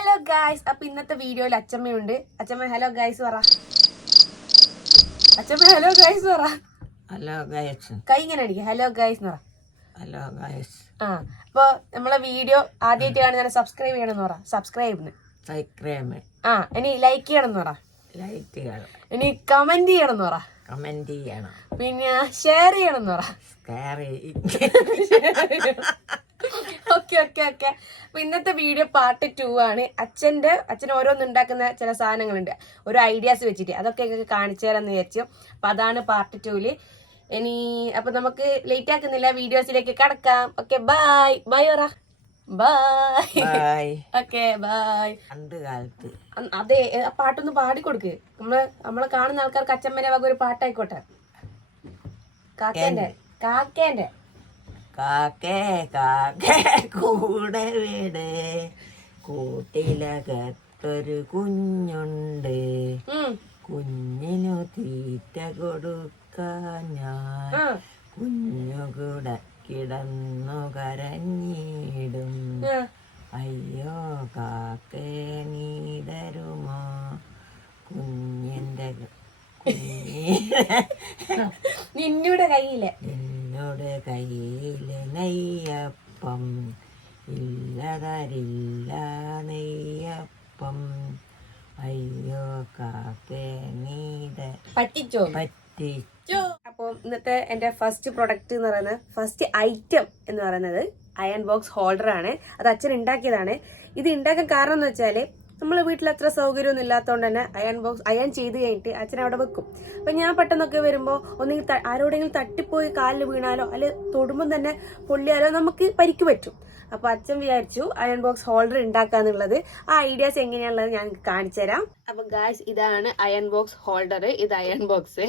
Hello guys അപ്പൊ ഇന്നത്തെ വീഡിയോയിൽ അച്ചമ്മയുണ്ട്. അച്ചമ്മ ഹലോ ഗായ്സ് പറ. അച്ചമ്മ ഹലോ ഗായ്സ് പറ. ഹലോ ഗായ്സ് കൈ ഇങ്ങനെ അടിക്കുക ഹലോ ഗായ്സ് പറ. ഹലോ ഗായ്സ് ആ അപ്പൊ നമ്മളെ വീഡിയോ ആദ്യമായിട്ട് കാണുന്ന സബ്സ്ക്രൈബ് ചെയ്യണമെന്ന് പറ. സബ്സ്ക്രൈബ് സബ്സ്ക്രൈബ് ആ ഇനി ലൈക്ക് ചെയ്യണമെന്ന് പറ. ലൈക്ക് ചെയ്യണം. ഇനി കമന്റ് ചെയ്യണമെന്ന് പറ. കമന്റ് ചെയ്യണം. പിന്നെ ഷെയർ ചെയ്യണമെന്ന് പറ. കയറി ഓക്കെ ഓക്കെ ഓക്കെ. അപ്പൊ ഇന്നത്തെ വീഡിയോ പാർട്ട് ടു ആണ്. അച്ഛന്റെ അച്ഛൻ ഓരോന്ന് ഉണ്ടാക്കുന്ന ചില സാധനങ്ങളുണ്ട്. ഓരോ ഐഡിയാസ് വെച്ചിട്ട്. അതൊക്കെ കാണിച്ചു തരാന്ന് വിചാരിച്ചു. അപ്പൊ അതാണ് പാർട്ട് ടൂൽ. ഇനി അപ്പൊ നമുക്ക് ലേറ്റ് ആക്കുന്നില്ല. വീഡിയോസിലേക്ക് കടക്കാം. ഓക്കെ ബൈ ബൈ ഓറ ബൈ ഓക്കെ ബൈ പണ്ട് കാലത്ത്. അതെ ആ പാട്ടൊന്ന് പാടിക്കൊടുക്ക് നമ്മൾ നമ്മളെ കാണുന്ന ആൾക്കാർക്ക് അച്ഛമ്മേനെ വക ഒരു പാട്ടായിക്കോട്ടെ. കാക്കേന്റെ. കാക്കേന്റെ. കാക്കേ കാക്കേ കൂടെ വീട്. കൂട്ടിലകത്തൊരു കുഞ്ഞുണ്ട്. കുഞ്ഞിനു തീറ്റ കൊടുക്കാൻ ഞാൻ കുഞ്ഞുകൂടെ കിടന്നു കരഞ്ഞിടും. അയ്യോ കാക്കേ നീ തരുമോ? കുഞ്ഞിന്റെ നിന്നുടെ കയ്യിൽ. എന്നോട് കയ്യിലെ നെയ്യപ്പം ഇല്ലതരില്ല നെയ്യപ്പം അയ്യോ കാക്കേ നീത പറ്റിച്ചോ? പറ്റിച്ചോ. അപ്പോൾ ഇന്നത്തെ എന്റെ ഫസ്റ്റ് പ്രൊഡക്റ്റ് എന്ന് പറയുന്നത് ഫസ്റ്റ് ഐറ്റം എന്ന് പറയുന്നത് അയൺ ബോക്സ് ഹോൾഡർ ആണ്. അത് അച്ഛൻ ഉണ്ടാക്കിയതാണ്. ഇത് ഉണ്ടാക്കാൻ കാരണം എന്ന് വെച്ചാൽ നമ്മളെ വീട്ടിൽ അത്ര സൗകര്യമൊന്നും ഇല്ലാത്തതുകൊണ്ട് തന്നെ അയൺ ബോക്സ് അയൺ ചെയ്ത് കഴിഞ്ഞിട്ട് അച്ഛൻ അവിടെ വെക്കും. അപ്പം ഞാൻ പെട്ടെന്നൊക്കെ വരുമ്പോൾ ഒന്നെങ്കിൽ ആരോടെങ്കിലും തട്ടിപ്പോയി കാലിൽ വീണാലോ അല്ലെ തൊടുമ്പം തന്നെ പൊള്ളിയാലോ നമുക്ക് പരിക്ക് പറ്റും. അപ്പൊ അച്ഛൻ വിചാരിച്ചു അയൺ ബോക്സ് ഹോൾഡർ ഉണ്ടാക്കാന്നുള്ളത് ആ ഐഡിയാസ് എങ്ങനെയാണുള്ളത് ഞാൻ കാണിച്ചു തരാം അപ്പൊ ഗായ്സ് ഇതാണ് അയൺ ബോക്സ് ഹോൾഡർ ഇത് അയൺ ബോക്സ്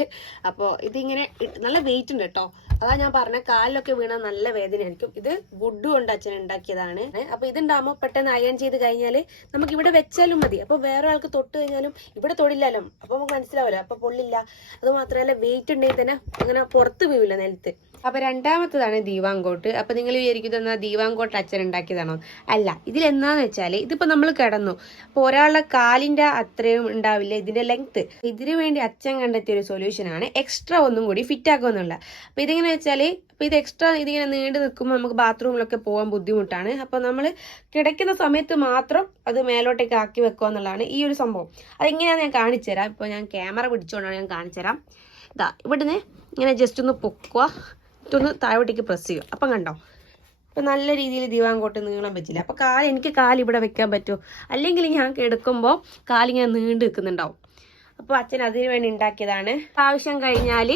അപ്പോൾ ഇതിങ്ങനെ നല്ല വെയിറ്റ് ഉണ്ട് കേട്ടോ അതാ ഞാൻ പറഞ്ഞ കാലിലൊക്കെ വീണാൽ നല്ല വേദനയായിരിക്കും. ഇത് വുഡ് കൊണ്ട് അച്ഛൻ ഉണ്ടാക്കിയതാണ് അപ്പൊ ഇതുണ്ടാകുമ്പോൾ പെട്ടെന്ന് അയൺ ചെയ്ത് കഴിഞ്ഞാൽ നമുക്ക് ഇവിടെ വെച്ചാലും മതി. അപ്പൊ വേറെ ആൾക്ക് തൊട്ട് കഴിഞ്ഞാലും ഇവിടെ തൊടില്ലല്ലോ. അപ്പൊ നമുക്ക് മനസ്സിലാവില്ല അപ്പൊ പൊള്ളില്ല. അത് മാത്രമല്ല വെയിറ്റ് ഉണ്ടെങ്കിൽ തന്നെ അങ്ങനെ പുറത്ത് വീവില്ല നിലത്ത്. അപ്പൊ രണ്ടാമത്തതാണ് ദീവാങ്കോട്ട്. അപ്പൊ നിങ്ങൾ വിചാരിക്കുന്നത് ദീവാങ്കോട്ട് അച്ഛൻ ഉണ്ടാക്കിയതാണോ അല്ല ഇതിൽ എന്താന്ന് വെച്ചാൽ ഇതിപ്പോ നമ്മൾ കിടന്നു. അപ്പൊ ഒരാളുടെ കാലിന്റെ അത്രയും ഉണ്ടാവില്ല ഇതിന്റെ ലെങ്ത് ഇതിനു വേണ്ടി അച്ഛൻ കണ്ടെത്തിയ ഒരു സൊല്യൂഷൻ ആണ് എക്സ്ട്രാ ഒന്നും കൂടി ഫിറ്റ് ആക്കുമെന്നുള്ള അപ്പൊ ഇതെങ്ങനെ വെച്ചാൽ അപ്പൊ ഇത് എക്സ്ട്രാ ഇതിങ്ങനെ നീണ്ടു നിൽക്കുമ്പോൾ നമുക്ക് ബാത്റൂമിലൊക്കെ പോകാൻ ബുദ്ധിമുട്ടാണ്. അപ്പൊ നമ്മൾ കിടക്കുന്ന സമയത്ത് മാത്രം അത് മേലോട്ടേക്ക് ആക്കി വെക്കുക എന്നുള്ളതാണ് ഈ ഒരു സംഭവം. അതെങ്ങനെയാണെന്ന് ഞാൻ കാണിച്ചു തരാം. ഇപ്പൊ ഞാൻ ക്യാമറ പിടിച്ചുകൊണ്ടാണ് ഞാൻ കാണിച്ചു തരാം. ഇതാ ഇവിടുന്ന് ഇങ്ങനെ ജസ്റ്റ് ഒന്ന് പൊക്കുക. ഇതൊന്ന് താഴോട്ടേക്ക് പ്രസ് ചെയ്യുക. അപ്പം കണ്ടോ? ഇപ്പം നല്ല രീതിയിൽ ദിവാങ്കോട്ട് നീളം പറ്റില്ല. അപ്പോൾ കാൽ എനിക്ക് കാൽ ഇവിടെ വെക്കാൻ പറ്റുമോ? അല്ലെങ്കിൽ ഞാൻ കിടക്കുമ്പോൾ കാലിങ്ങനെ നീണ്ടു നിൽക്കുന്നുണ്ടാവും. അപ്പോൾ അച്ഛൻ അതിന് വേണ്ടി ഉണ്ടാക്കിയതാണ്. ആവശ്യം കഴിഞ്ഞാൽ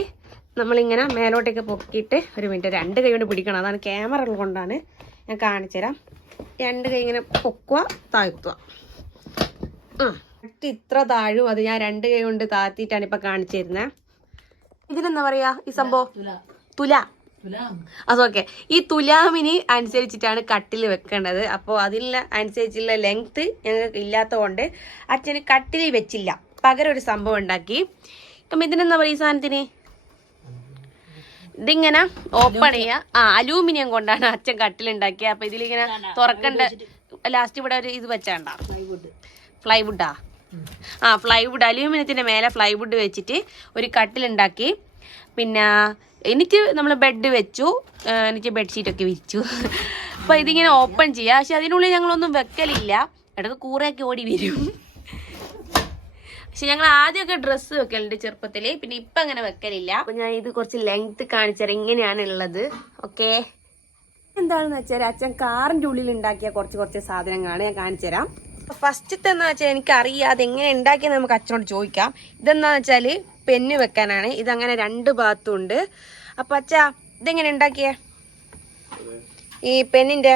നമ്മളിങ്ങനെ മേലോട്ടേക്ക് പൊക്കിയിട്ട് ഒരു മിനിറ്റ് രണ്ട് കൈ കൊണ്ട് പിടിക്കണം. അതാണ് ക്യാമറ കൊണ്ടാണ് ഞാൻ കാണിച്ചു തരാം. രണ്ട് കൈ ഇങ്ങനെ പൊക്കുക താഴ്ത്തുക. ആ ഇത്ര താഴും അത് ഞാൻ രണ്ട് കൈ കൊണ്ട് താത്തിയിട്ടാണ് ഇപ്പം കാണിച്ചു തരുന്നത്. ഇതിനെന്താ പറയുക ഈ സംഭവം? തുല. അതൊക്കെ ഈ തുലാമിന് അനുസരിച്ചിട്ടാണ് കട്ടിൽ വെക്കേണ്ടത്. അപ്പോൾ അതിനുള്ള അനുസരിച്ചുള്ള ലെങ്ത് ഞങ്ങൾക്ക് ഇല്ലാത്തതുകൊണ്ട് അച്ഛന് കട്ടിൽ വെച്ചില്ല. പകരം ഒരു സംഭവം ഉണ്ടാക്കി. അപ്പം ഇതിനെന്താ പറയുക ഈ സാധനത്തിന്? ഇതിങ്ങനെ ഓപ്പൺ ചെയ്യുക ആ അലൂമിനിയം കൊണ്ടാണ് അച്ഛൻ കട്ടിലുണ്ടാക്കിയത് അപ്പം ഇതിലിങ്ങനെ തുറക്കണ്ട ലാസ്റ്റ് ഇവിടെ ഒരു ഇത് വെച്ചാണ്ട. ഫ്ലൈവുഡാ ആ? ഫ്ലൈവുഡ് അലൂമിനിയത്തിന്റെ മേലെ ഫ്ലൈവുഡ് വെച്ചിട്ട് ഒരു കട്ടിലുണ്ടാക്കി പിന്നെ എനിക്ക് നമ്മൾ ബെഡ് വെച്ചു. എനിക്ക് ബെഡ്ഷീറ്റ് ഒക്കെ വിരിച്ചു. അപ്പോൾ ഇതിങ്ങനെ ഓപ്പൺ ചെയ്യുക പക്ഷെ അതിനുള്ളിൽ ഞങ്ങളൊന്നും വെക്കലില്ല. ഇടയ്ക്ക് കൂറയൊക്കെ ഓടി വരും. പക്ഷെ ഞങ്ങൾ ആദ്യമൊക്കെ ഡ്രസ്സ് വെക്കലുണ്ട് ചെറുപ്പത്തിൽ പിന്നെ ഇപ്പം അങ്ങനെ വെക്കലില്ല. അപ്പൊ ഞാൻ ഇത് കുറച്ച് ലെങ്ത് കാണിച്ചാൽ ഇങ്ങനെയാണ് ഉള്ളത്. ഓക്കെ എന്താണെന്ന് വെച്ചാൽ അച്ഛൻ കാറിന്റെ ഉള്ളിൽ ഉണ്ടാക്കിയ കുറച്ച് കുറച്ച് സാധനങ്ങളാണ് ഞാൻ കാണിച്ചു തരാം. ഫസ്റ്റത്തെ എന്ന് വെച്ചാൽ എനിക്ക് അറിയാതെ എങ്ങനെ ഉണ്ടാക്കിയെന്ന് നമുക്ക് അച്ഛനോട് ചോദിക്കാം. ഇതെന്താണെന്ന് വെച്ചാൽ പെന്ന് വെക്കാനാണ്. ഇതങ്ങനെ രണ്ട് ഭാഗത്തും ഉണ്ട് അപ്പൊ അച്ഛ ഇതെങ്ങനെ ഉണ്ടാക്കിയേ? ഈ പെന്നിന്റെ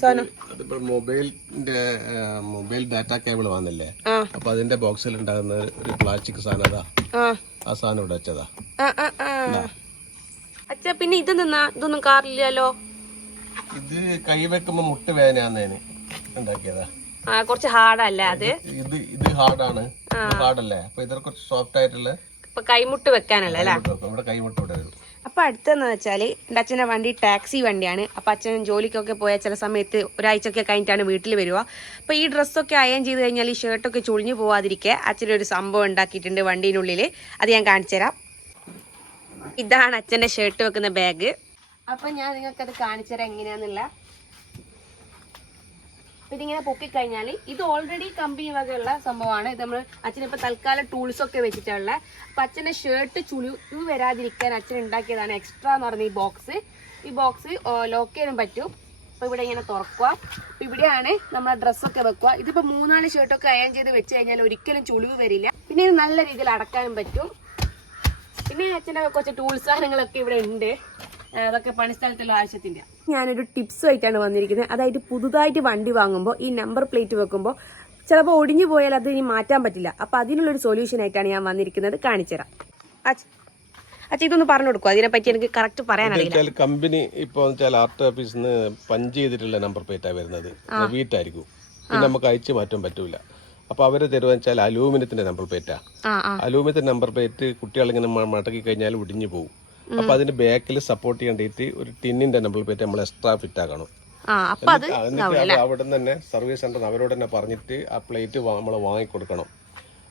സോനം അതിപ്പോ മൊബൈലിന്റെ മൊബൈൽ ഡാറ്റ കേബിൾ വന്നില്ലേ അപ്പൊ അതിന്റെ ബോക്സിൽ ഉണ്ടാകുന്ന ഒരു പ്ലാസ്റ്റിക് സാധനം ആ. സാധനം ഇവിടെ വെച്ചതാ. അച്ഛ പിന്നെ ഇതെന്താ ഇതൊന്നും കാറില്ലല്ലോ. ഇത് കൈ വെക്കുമ്പോ മുട്ട് വേദന ഉണ്ടാക്കിയതാ. കുറച്ച് ഹാർഡല്ല അത്? ഇത് ഇത് ഹാർഡാണ്. ഹാർഡല്ലേ? അപ്പൊ ഇതിൽ കുറച്ച് സോഫ്റ്റ് ആയിട്ടുള്ള ഇപ്പൊ കൈമുട്ട് വെക്കാനല്ല അല്ലേ? വെക്കും. കൈമുട്ട് ഇവിടെ വരും. അടുത്തെന്ന് വെച്ചാൽ എന്റെ അച്ഛന്റെ വണ്ടി ടാക്സി വണ്ടിയാണ്. അപ്പോൾ അച്ഛൻ ജോലിക്കൊക്കെ പോയാൽ ചില സമയത്ത് ഒരാഴ്ചയൊക്കെ കഴിഞ്ഞിട്ടാണ് വീട്ടിൽ വരിക. അപ്പോൾ ഈ ഡ്രസ്സൊക്കെ അയൺ ചെയ്ത് കഴിഞ്ഞാൽ ഈ ഷർട്ടൊക്കെ ചുളിഞ്ഞു പോവാതിരിക്കെ അച്ഛനൊരു സംഭവം ഉണ്ടാക്കിയിട്ടുണ്ട് വണ്ടീനുള്ളിൽ അത് ഞാൻ കാണിച്ചു തരാം. ഇതാണ് അച്ഛന്റെ ഷർട്ട് വെക്കുന്ന ബാഗ് അപ്പം ഞാൻ നിങ്ങൾക്കത് കാണിച്ചു തരാം എങ്ങനെയാണെന്നുള്ള അപ്പൊ ഇതിങ്ങനെ പൊക്കിക്കഴിഞ്ഞാൽ ഇത് ഓൾറെഡി കമ്പനി വകയുള്ള സംഭവമാണ്. ഇത് നമ്മൾ അച്ഛനിപ്പോൾ തൽക്കാലം ടൂൾസൊക്കെ വെച്ചിട്ടുള്ള. അപ്പം അച്ഛന്റെ ഷർട്ട് ചുളി വരാതിരിക്കാൻ അച്ഛൻ ഉണ്ടാക്കിയതാണ് എക്സ്ട്രാ എന്ന് പറഞ്ഞ ഈ ബോക്സ് ഈ ബോക്സ് ലോക്ക് ചെയ്യാനും പറ്റും. അപ്പോൾ ഇവിടെ ഇങ്ങനെ തുറക്കുക. അപ്പോൾ ഇവിടെയാണ് നമ്മളെ ഡ്രസ്സൊക്കെ വെക്കുക. ഇതിപ്പോൾ മൂന്നാൽ ഷർട്ടൊക്കെ അയൺ ചെയ്ത് വെച്ച് കഴിഞ്ഞാൽ ഒരിക്കലും ചുളിവ് വരില്ല. പിന്നെ ഇത് നല്ല രീതിയിൽ അടക്കാനും പറ്റും. പിന്നെ അച്ഛന്റെ കുറച്ച് ടൂൾസ് സാധനങ്ങളൊക്കെ ഇവിടെ ഉണ്ട്. അതൊക്കെ പണിസ്ഥലത്തുള്ള ആവശ്യത്തിന്റെ ഞാനൊരു ടിപ്സ് ആയിട്ടാണ് വന്നിരിക്കുന്നത്. അതായത് പുതുതായിട്ട് വണ്ടി വാങ്ങുമ്പോൾ ഈ നമ്പർ പ്ലേറ്റ് വെക്കുമ്പോൾ ചിലപ്പോൾ ഒടിഞ്ഞു പോയാൽ അത് ഇനി മാറ്റാൻ പറ്റില്ല. അപ്പൊ അതിനുള്ളൊരു സൊല്യൂഷൻ ആയിട്ടാണ് ഞാൻ വന്നിരിക്കുന്നത്. കാണിച്ചുതരാം അച്ഛ ഇതൊന്ന് പറഞ്ഞു കൊടുക്കും അതിനെപ്പറ്റി എനിക്ക് കറക്റ്റ് പറയാനറിയില്ല കമ്പനി ഇപ്പൊ ആർട്ട് ഓഫീസിൽ നിന്ന് പഞ്ച് ചെയ്തിട്ടുള്ള നമ്പർ പ്ലേറ്റാണ് വരുന്നത്. വീട്ടായിരിക്കും. പിന്നെ നമുക്ക് അയച്ചു മാറ്റാൻ പറ്റൂല. അപ്പൊ അവർ തരുവെന്ന് വെച്ചാൽ അലൂമിനിയത്തിന്റെ നമ്പർ പ്ലേറ്റാ അലൂമിനിയത്തിന്റെ നമ്പർ പ്ലേറ്റ് കുട്ടികളിങ്ങനെ മടക്കി കഴിഞ്ഞാൽ ഒടിഞ്ഞു പോകും അപ്പൊ അതിന്റെ ബാക്കിൽ സപ്പോർട്ട് ചെയ്യേണ്ടിയിട്ട് ഒരു ടിന്നിന്റെ നമ്പർ പ്ലേറ്റ് നമ്മൾ എക്സ്ട്രാ ഫിറ്റ് ആക്കണം. എന്നിട്ട് അവിടെ തന്നെ സർവീസ് സെന്റർ അവരോട് തന്നെ പറഞ്ഞിട്ട് ആ പ്ലേറ്റ് നമ്മൾ വാങ്ങിക്കൊടുക്കണം.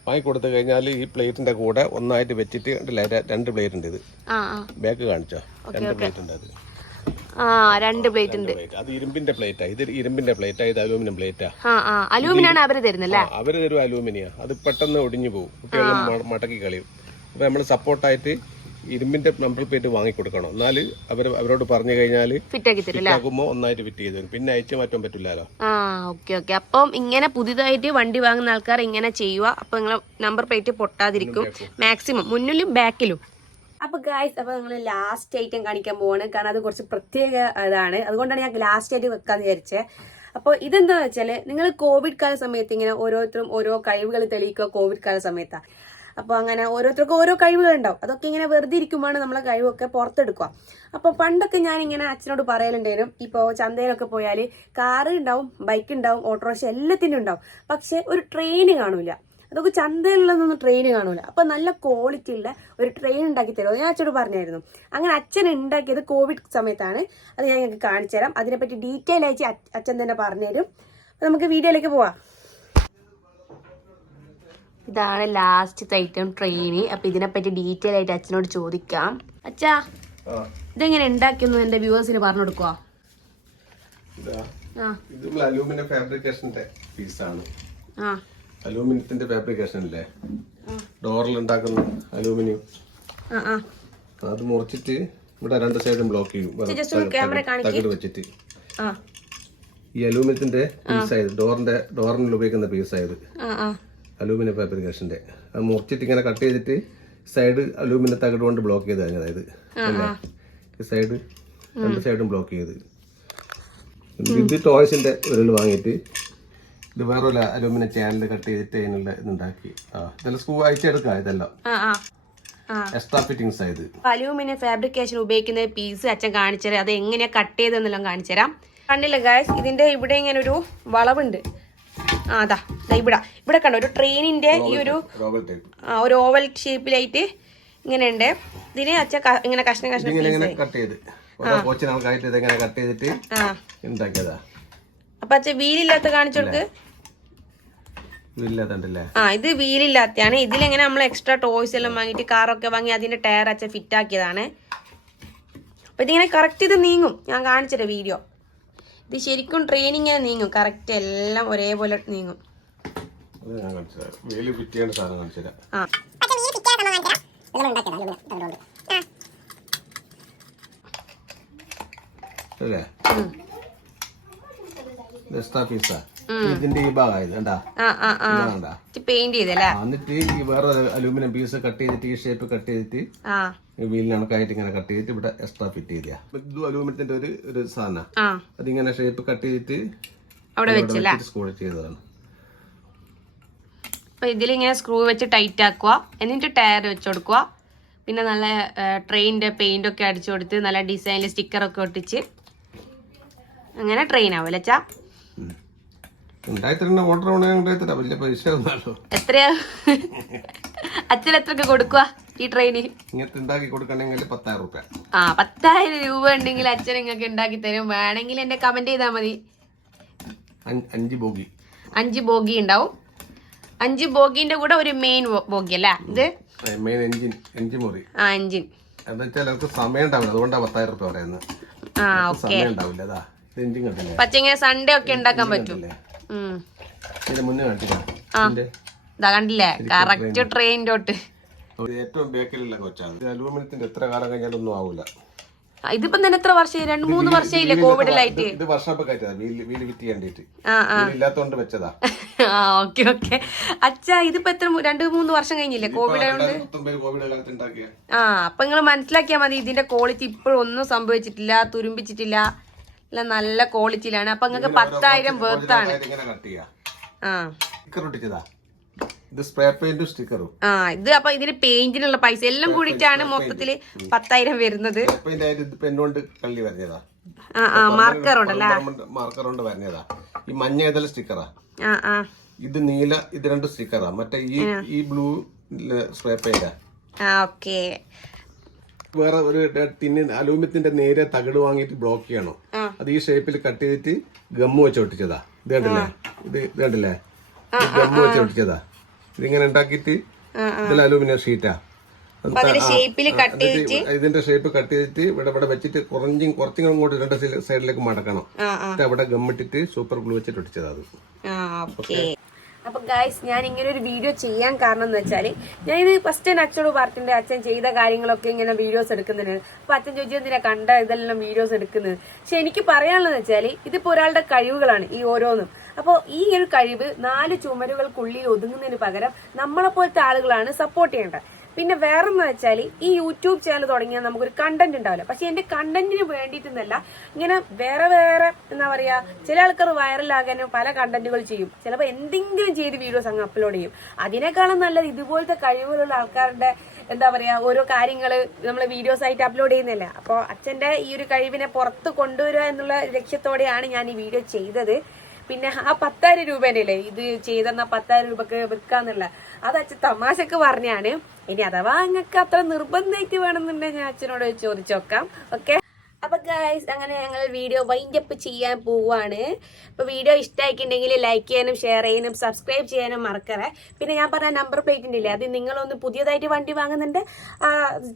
വാങ്ങിക്കൊടുത്തു കഴിഞ്ഞാൽ ഈ പ്ലേറ്റിന്റെ കൂടെ ഒന്നായിട്ട് വെച്ചിട്ട് രണ്ട് പ്ലേറ്റ് ഉണ്ട് ഇത്. ബാക്ക് കാണിച്ചോ? രണ്ട് പ്ലേറ്റ് ഉണ്ട് അത്. രണ്ട് പ്ലേറ്റ് ഉണ്ട്. അത് ഇരുമ്പിന്റെ പ്ലേറ്റാ ഇത് ഇരുമ്പിന്റെ പ്ലേറ്റാ ഇത് അലൂമിനിയം പ്ലേറ്റാ അലൂമിനാണ് അവർ തരുന്നല്ലേ? അവർ തരും അലൂമിനിയ. അത് പെട്ടെന്ന് ഒടിഞ്ഞു പോകും. കുട്ടികൾ മടക്കി കളിയും. അപ്പൊ നമ്മൾ സപ്പോർട്ടായിട്ട് ഇരുമ്പിന്റെ നമ്പർ പ്ലേറ്റ് വാങ്ങിക്കൊടുക്കണം. എന്നാൽ അവർ അവരോട് പറഞ്ഞു കഴിഞ്ഞാൽ ഫിറ്റ് ആക്കി തരും ആകുമ്പോൾ ഒന്നായിട്ട് ഫിറ്റ് ചെയ്തു തരും. പിന്നെ അയച്ചു മാറ്റാൻ പറ്റില്ലല്ലോ. ആ ഓക്കെ ഓക്കെ അപ്പം ഇങ്ങനെ പുതിയതായിട്ട് വണ്ടി വാങ്ങുന്ന ആൾക്കാർ ഇങ്ങനെ ചെയ്യുക. അപ്പൊ നിങ്ങളെ നമ്പർ പ്ലേറ്റ് പൊട്ടാതിരിക്കും. മാക്സിമം മുന്നിലും ബാക്കിലും അപ്പൊ ഗായ്സ് അപ്പൊ നിങ്ങൾ ലാസ്റ്റ് ഐറ്റം കാണിക്കാൻ പോവാണ്. കാരണം അത് കുറച്ച് പ്രത്യേക ഇതാണ്. അതുകൊണ്ടാണ് ഞാൻ ലാസ്റ്റ് ആയിട്ട് വെക്കാന്ന് വിചാരിച്ചത് അപ്പോൾ ഇതെന്താ വെച്ചാൽ നിങ്ങൾ കോവിഡ് കാല സമയത്ത് ഇങ്ങനെ ഓരോരുത്തരും ഓരോ കഴിവുകൾ തെളിയിക്കുക കോവിഡ് കാല സമയത്താണ് അപ്പോൾ അങ്ങനെ ഓരോരുത്തർക്കും ഓരോ കഴിവുകൾ ഉണ്ടാവും. അതൊക്കെ ഇങ്ങനെ വെറുതെ ഇരിക്കുമ്പോഴാണ് നമ്മളെ കഴിവൊക്കെ പുറത്തെടുക്കുക. അപ്പോൾ പണ്ടൊക്കെ ഞാൻ ഇങ്ങനെ അച്ഛനോട് പറയലുണ്ടായിരുന്നു. ഇപ്പോൾ ചന്തയിലൊക്കെ പോയാൽ കാറ് ഉണ്ടാവും ബൈക്ക് ഉണ്ടാവും ഓട്ടോറിക്ഷ എല്ലാത്തിനും ഉണ്ടാവും. പക്ഷേ ഒരു ട്രെയിന് കാണൂല അതൊക്കെ ചന്തയിലുള്ളതൊന്നും ട്രെയിൻ കാണൂല അപ്പൊ നല്ല ക്വാളിറ്റി ഉള്ള ഒരു ട്രെയിൻ ഉണ്ടാക്കി തരുമോ ഞാൻ അച്ഛനോട് പറഞ്ഞായിരുന്നു. അങ്ങനെ അച്ഛൻ ഉണ്ടാക്കിയത് കോവിഡ് സമയത്താണ്. അത് ഞാൻ നിങ്ങൾക്ക് കാണിച്ചു തരാം അതിനെപ്പറ്റി ഡീറ്റെയിൽ ആയിട്ട് അച്ഛൻ തന്നെ പറഞ്ഞുതരും. നമുക്ക് വീഡിയോയിലേക്ക് പോവാം. ഇതാണ് ലാസ്റ്റത്തെ ഐറ്റം ട്രെയിന് അപ്പൊ ഇതിനെപ്പറ്റി ഡീറ്റെയിൽ ആയിട്ട് അച്ഛനോട് ചോദിക്കാം. അച്ഛാ ഇതെങ്ങനെ ഉണ്ടാക്കിയെന്ന് എന്റെ വ്യൂവേഴ്സിന് പറഞ്ഞു കൊടുക്കുക ഇത്. ഫാബ്രിക്കേഷന്റെ പീസാണ് അലൂമിനിയത്തിന്റെ ഫാബ്രിക്കേഷൻ അല്ലേ ഡോറിൽ ഉണ്ടാക്കുന്ന അലൂമിനിയം. അത് മുറിച്ചിട്ട് ഇവിടെ രണ്ട് സൈഡും ബ്ലോക്ക് ചെയ്യും. തകിട് വെച്ചിട്ട്. ഈ അലൂമിനിയത്തിന്റെ പീസായത് ഡോറിന്റെ ഡോറിനുള്ളിൽ ഉപയോഗിക്കുന്ന പീസായത് അലൂമിനിയം ഫാബ്രിക്കേഷന്റെ അത് മുറിച്ചിട്ട് ഇങ്ങനെ കട്ട് ചെയ്തിട്ട് സൈഡ് അലൂമിനിയം തകട് കൊണ്ട് ബ്ലോക്ക് ചെയ്ത് അതായത് സൈഡ് രണ്ട് സൈഡും ബ്ലോക്ക് ചെയ്ത്. ഇത് ടോയ്സിന്റെ ഒരു വാങ്ങിയിട്ട് ഇത് വേറൊരു അലൂമിനിയം ചാനൽ കട്ട് ചെയ്തിട്ട് അതിനുള്ള ഇതുണ്ടാക്കി. ആ ഇതെല്ലാം സ്ക്രൂ അയച്ചെടുക്കാം ഇതെല്ലാം. എക്സ്ട്രാ ആയത് അലൂമിനിയം ഫാബ്രിക്കേഷൻ ഉപയോഗിക്കുന്ന പീസ് അച്ഛൻ കാണിച്ചുതരാം അത് എങ്ങനെയാ കട്ട് ചെയ്തെന്നെല്ലാം കാണിച്ചുതരാം കണ്ടില്ല ഗായ്സ് ഇതിന്റെ ഇവിടെ ഇങ്ങനെ ഒരു വളവുണ്ട്. ആ അതാ ഇവിടെ. ഇവിടെ കണ്ടോ ഒരു ട്രെയിനിന്റെ ഈ ഒരു ആ, ഒരു ഓവൽ ഷേപ്പിലായിട്ട് ഇങ്ങനെ ഉണ്ട് ഇതിനെ അച്ഛൻ ഇങ്ങനെ കഷ്ണം കഷ്ണം കട്ട് ചെയ്ത്. കട്ട് ചെയ്തിട്ട് ഉണ്ടാക്കിയതാ അപ്പൊ അച്ഛൻ വീലില്ലാത്ത കാണിച്ചു കൊടുക്ക്. ആ ഇത് വീലില്ലാത്തയാണ്. ഇതിലെങ്ങനെ നമ്മൾ എക്സ്ട്രാ ടോയ്സ് എല്ലാം വാങ്ങിയിട്ട് കാറൊക്കെ വാങ്ങി അതിന്റെ ടയർ അച്ഛൻ ഫിറ്റ് ആക്കിയതാണ്. അപ്പൊ ഇതിങ്ങനെ കറക്റ്റ് ഇത് നീങ്ങും. ഞാൻ കാണിച്ചിട്ട് വീഡിയോ ഇത് ശരിക്കും ട്രെയിനിങ്ങനെ നീങ്ങും. കറക്റ്റ് എല്ലാം ഒരേപോലെ നീങ്ങും. ആ. അല്ലേ? ഇതിന്റെ ഈ ഭാഗമായത് ചെയ്തല്ലേ? എന്നിട്ട് വേറെ അലൂമിനിയം പീസ് കട്ട് ചെയ്തിട്ട് ഈ ഷേപ്പ് കട്ട് ചെയ്തിട്ട് ആ ഈ വീലിനണക്കായിട്ട് ഇങ്ങനെ കട്ട് ചെയ്തിട്ട് ഇവിടെ എക്സ്ട്രാ ഫിറ്റ് ചെയ്താ ഇതും അലൂമിനിയത്തിന്റെ ഒരു ഒരു സാധന. ആ. അതിങ്ങനെ ഷേപ്പ് കട്ട് ചെയ്തിട്ട് അവിടെ വെച്ചില്ല. സ്കൂൾ ചെയ്തതാണ്. അപ്പൊ ഇതിലിങ്ങനെ സ്ക്രൂ വെച്ച് ടൈറ്റ് ആക്കുക. എന്നിട്ട് ടയർ വെച്ച് കൊടുക്കുക. പിന്നെ നല്ല ട്രെയിനിന്റെ പെയിന്റ് ഒക്കെ അടിച്ചു കൊടുത്ത് നല്ല ഡിസൈനിൽ സ്റ്റിക്കറൊക്കെ ഒട്ടിച്ച് അങ്ങനെ ട്രെയിൻ ആവും എത്രയാ? അച്ഛൻ എത്രക്ക് കൊടുക്കുക ഈ ട്രെയിനിൽ ഇങ്ങനത്തെ ഉണ്ടാക്കി കൊടുക്കണമെങ്കിൽ പത്തായിരം രൂപ ആ പത്തായിരം രൂപ ഉണ്ടെങ്കിൽ അച്ഛൻ നിങ്ങൾക്ക് ഉണ്ടാക്കി തരും. വേണമെങ്കിൽ എന്നെ കമന്റ് ചെയ്താൽ മതി. അഞ്ച് ബോഗി. അഞ്ച് ബോഗി ഉണ്ടാവും അഞ്ച് ബോഗിന്റെ കൂടെ ഒരു മെയിൻ ബോഗി അല്ല? ഇത്? മെയിൻ എഞ്ചിൻ എഞ്ചിൻ മുറി. ആ എഞ്ചിൻ സമയം ഉണ്ടാവില്ല. അതുകൊണ്ടാണ് പത്തായിരം രൂപ പറയുന്നത്. ആ ഓക്കേ കണ്ടില്ലേ? സൺഡേ ഒക്കെ ഉണ്ടാക്കാൻ പറ്റും. കണ്ടില്ലേ? കറക്റ്റ് ട്രെയിൻ ഒരു ഏറ്റവും ബേക്കറിലുള്ള കൊച്ചാണ്. അലൂമിനിയത്തിന്റെ എത്ര കാലം കഴിഞ്ഞാലും ഒന്നും ആവൂല. ഇതിപ്പം തന്നെ എത്ര വർഷം രണ്ട് മൂന്ന് വർഷമായില്ലേ കോവിഡിലായിട്ട് ഇത് വർഷം വീൽ വിറ്റ് കണ്ടിട്ട് ഇല്ലാത്തോണ്ട് വെച്ചതാ. ആ ഓക്കെ ഓക്കെ. അച്ഛാ ഇതിപ്പോ എത്ര രണ്ട് മൂന്ന് വർഷം കഴിഞ്ഞില്ലേ കോവിഡ് ആയതുകൊണ്ട് ആ അപ്പൊ നിങ്ങൾ മനസ്സിലാക്കിയാൽ മതി. ഇതിന്റെ ക്വാളിറ്റി ഇപ്പോഴും ഒന്നും സംഭവിച്ചിട്ടില്ല തുരുമ്പിച്ചിട്ടില്ല. അല്ല നല്ല ക്വാളിറ്റിയിലാണ് അപ്പൊ നിങ്ങൾക്ക് പത്തായിരം വേർത്താണ് ആ. ഇത് സ്പ്രേ പെയിന്റും സ്റ്റിക്കറും ആ ഇത് അപ്പൊ ഇതിന് പെയിന്റിനുള്ള പൈസ എല്ലാം കൂടിയിട്ടാണ് മൊത്തത്തിൽ പത്തായിരം വരുന്നത്. പെണ്ണുകൊണ്ട് കള്ളി വരഞ്ഞതാ മാർക്കർ ഉണ്ടല്ലേ? മാർക്കർ കൊണ്ട് വരഞ്ഞതാ ഈ മഞ്ഞ ഏതെല്ലാം സ്റ്റിക്കറാ ഇത് നീല ഇത് രണ്ട് സ്റ്റിക്കറാ മറ്റേ ഈ ഈ ബ്ലൂ സ്പ്രേ പെയിന്റാ ഓക്കെ. വേറെ ഒരു ടിന്നിൻ അലൂമിയത്തിന്റെ നേരെ തകിട് വാങ്ങിയിട്ട് ബ്ലോക്ക് ചെയ്യണം. അത് ഈ ഷേപ്പിൽ കട്ട് ചെയ്തിട്ട് ഗമ്മ് വെച്ച് ഒട്ടിച്ചതാ. ഇത് കണ്ടില്ലേ? ഇത് കണ്ടില്ലേ? ഗമ്മ് വെച്ച് ഒട്ടിച്ചതാ. ഇതിങ്ങനെ ഉണ്ടാക്കിയിട്ട് ഇതിൽ അലൂമിനിയം ഷീറ്റാ ഇതിന്റെ ഷേപ്പ് കട്ട് ചെയ്തിട്ട് ഇവിടെ ഇവിടെ വെച്ചിട്ട് കുറഞ്ഞും കുറച്ചും അങ്ങോട്ട് രണ്ട് സൈഡിലേക്ക് മടക്കണം. എന്നിട്ട് അവിടെ ഗമ്മിട്ടിട്ട് സൂപ്പർ ഗ്ലൂ വെച്ചിട്ട് ഒട്ടിച്ചതാ അത്. അപ്പൊ ഗായ്സ് ഞാൻ ഇങ്ങനെ ഒരു വീഡിയോ ചെയ്യാൻ കാരണം എന്ന് വെച്ചാൽ ഞാൻ ഇത് ഫസ്റ്റ് തന്നെ അച്ഛനോട് പറഞ്ഞിട്ടുണ്ട് അച്ഛൻ ചെയ്ത കാര്യങ്ങളൊക്കെ ഇങ്ങനെ വീഡിയോസ് എടുക്കുന്നുണ്ട്. അപ്പൊ അച്ഛൻ ചോദിച്ചു എന്തിനാ കണ്ട ഇതെല്ലാം വീഡിയോസ് എടുക്കുന്നത്? പക്ഷെ എനിക്ക് പറയാനുള്ളത് വെച്ചാൽ ഇതിപ്പോ ഒരാളുടെ കഴിവുകളാണ് ഈ ഓരോന്നും. അപ്പോൾ ഈ ഒരു കഴിവ് നാല് ചുമരുകൾക്കുള്ളിൽ ഒതുങ്ങുന്നതിന് പകരം നമ്മളെ പോലത്തെ ആളുകളാണ് സപ്പോർട്ട് ചെയ്യേണ്ടത്. പിന്നെ വേറെന്ന് വെച്ചാൽ ഈ യൂട്യൂബ് ചാനൽ തുടങ്ങിയാൽ നമുക്കൊരു കണ്ടന്റ് ഉണ്ടാവില്ല. പക്ഷെ എന്റെ കണ്ടന്റിന് വേണ്ടിയിട്ടെന്നല്ല ഇങ്ങനെ വേറെ വേറെ എന്താ പറയാ ചില ആൾക്കാർ വൈറലാകാനും പല കണ്ടന്റുകൾ ചെയ്യും. ചിലപ്പോൾ എന്തെങ്കിലും ചെയ്ത് വീഡിയോസ് അങ്ങ് അപ്ലോഡ് ചെയ്യും. അതിനേക്കാളും നല്ലത് ഇതുപോലത്തെ കഴിവുകളുള്ള ആൾക്കാരുടെ എന്താ പറയാ ഓരോ കാര്യങ്ങൾ നമ്മൾ വീഡിയോസ് ആയിട്ട് അപ്ലോഡ് ചെയ്യുന്നില്ല അപ്പോൾ അച്ഛന്റെ ഈ ഒരു കഴിവിനെ പുറത്ത് കൊണ്ടുവരിക എന്നുള്ള ലക്ഷ്യത്തോടെയാണ് ഞാൻ ഈ വീഡിയോ ചെയ്തത്. പിന്നെ ആ പത്തായിരം രൂപേന്റെ ഇത് ചെയ്തെന്ന പത്തായിരം രൂപക്ക് വിൽക്കാന്നുള്ള. അത് അച്ഛൻ തമാശക്ക് പറഞ്ഞാണ്. ഇനി അഥവാ നിങ്ങൾക്ക് അത്ര നിർബന്ധമായിട്ട് വേണമെന്നുണ്ടെങ്കിൽ ഞാൻ അച്ഛനോട് ചോദിച്ചു നോക്കാം. ഓക്കെ അപ്പൊ ഗൈസ് അങ്ങനെ ഞങ്ങൾ വീഡിയോ വൈൻഡ് അപ്പ് ചെയ്യാൻ പോവാണ്. ഇപ്പൊ വീഡിയോ ഇഷ്ടമായിട്ടുണ്ടെങ്കിൽ ലൈക്ക് ചെയ്യാനും ഷെയർ ചെയ്യാനും സബ്സ്ക്രൈബ് ചെയ്യാനും മറക്കറേ പിന്നെ ഞാൻ പറഞ്ഞ നമ്പർ പ്ലേറ്റ് ഉണ്ടല്ലേ? അത് നിങ്ങളൊന്ന് പുതിയതായിട്ട് വണ്ടി വാങ്ങുന്നുണ്ട്.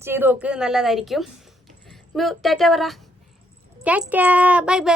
ചെയ്ത് നോക്ക് നല്ലതായിരിക്കും. ടാറ്റ പറ. Tata bye bye